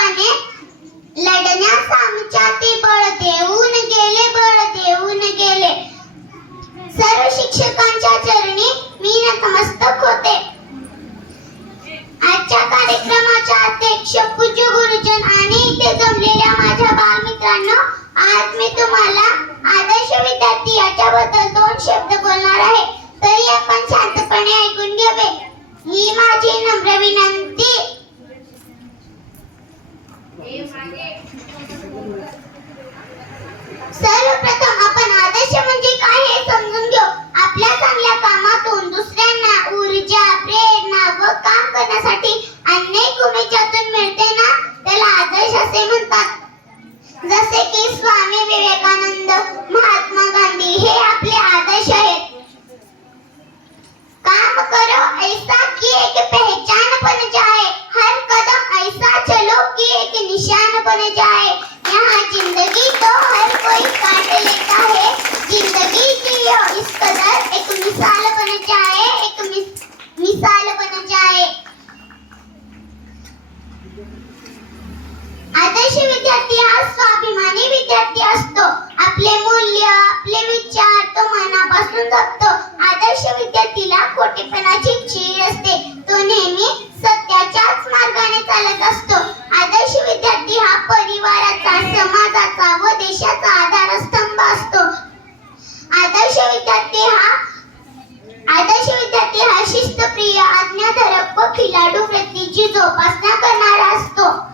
नावाने लढण्यास आमच्या ते बळ देऊन गेले बळ देऊन गेले. सर्व शिक्षकांच्या चरणी मी नतमस्तक होते. आजच्या कार्यक्रमाच्या अध्यक्ष पूज्य गुरुजन आणि इथे जमलेल्या माझ्या बालमित्रांनो आज मी तुम्हाला आदर्श विद्यार्थी याच्याबद्दल दोन शब्द बोलणार आहे. सर्वप्रथम आपण आदर्श म्हणजे काय हे समजून घेऊ. आपल्या चांगल्या कामातून दुसऱ्यांना ऊर्जा प्रेरणा व काम करण्यासाठी अनेक उमेदच्यातून मिळते ना त्याला आदर्श असे म्हणतात. जसे की स्वामी विवेकानंद महात्मा गांधी हे आपले आदर्श आहेत. विद्यार्थी हा स्वाभिमानी विद्यार्थी असतो. आपले मूल्य आपले विचार तो मनापासून जपतो. आदर्श विद्यार्थीला खोटेपणाची चीड असते. तो नेहमी सत्याच्याच मार्गाने चालत असतो. आदर्श विद्यार्थी हा परिवाराचा समाजाचा व देशाचा आधारस्तंभ असतो. आदर्श विद्यार्थी हा आदर्श विद्यार्थी हा शिस्तप्रिय आज्ञाधारक व खिलाडू वृत्तीची जोपासना करणारा असतो.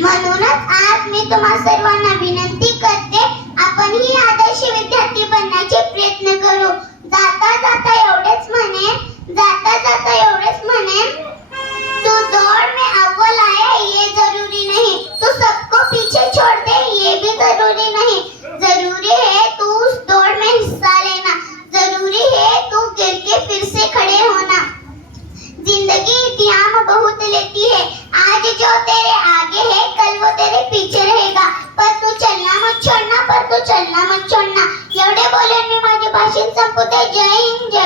म्हणून आज मी तुम्हा सर्वांना विनंती करते आपण ही आदर्श विद्यार्थी बनण्याचे प्रयत्न करू. जाता जाता एवढेच म्हणे जाता जाता एवढेच म्हणे तू दौड़ में अव्वल आया ये ज़रूरी नहीं. तू सबको पीछे छोड़ दे, ये भी ज़रूरी नहीं. ज़रूरी है तू उस दौड़ में हिस्सा लेना. ज़रूरी है तू गिर के फिर से खड़े होना. ज़िंदगी इतिहास बहुत लेती है. आज जो तेरे आ... Persian Samputa Jai in Jai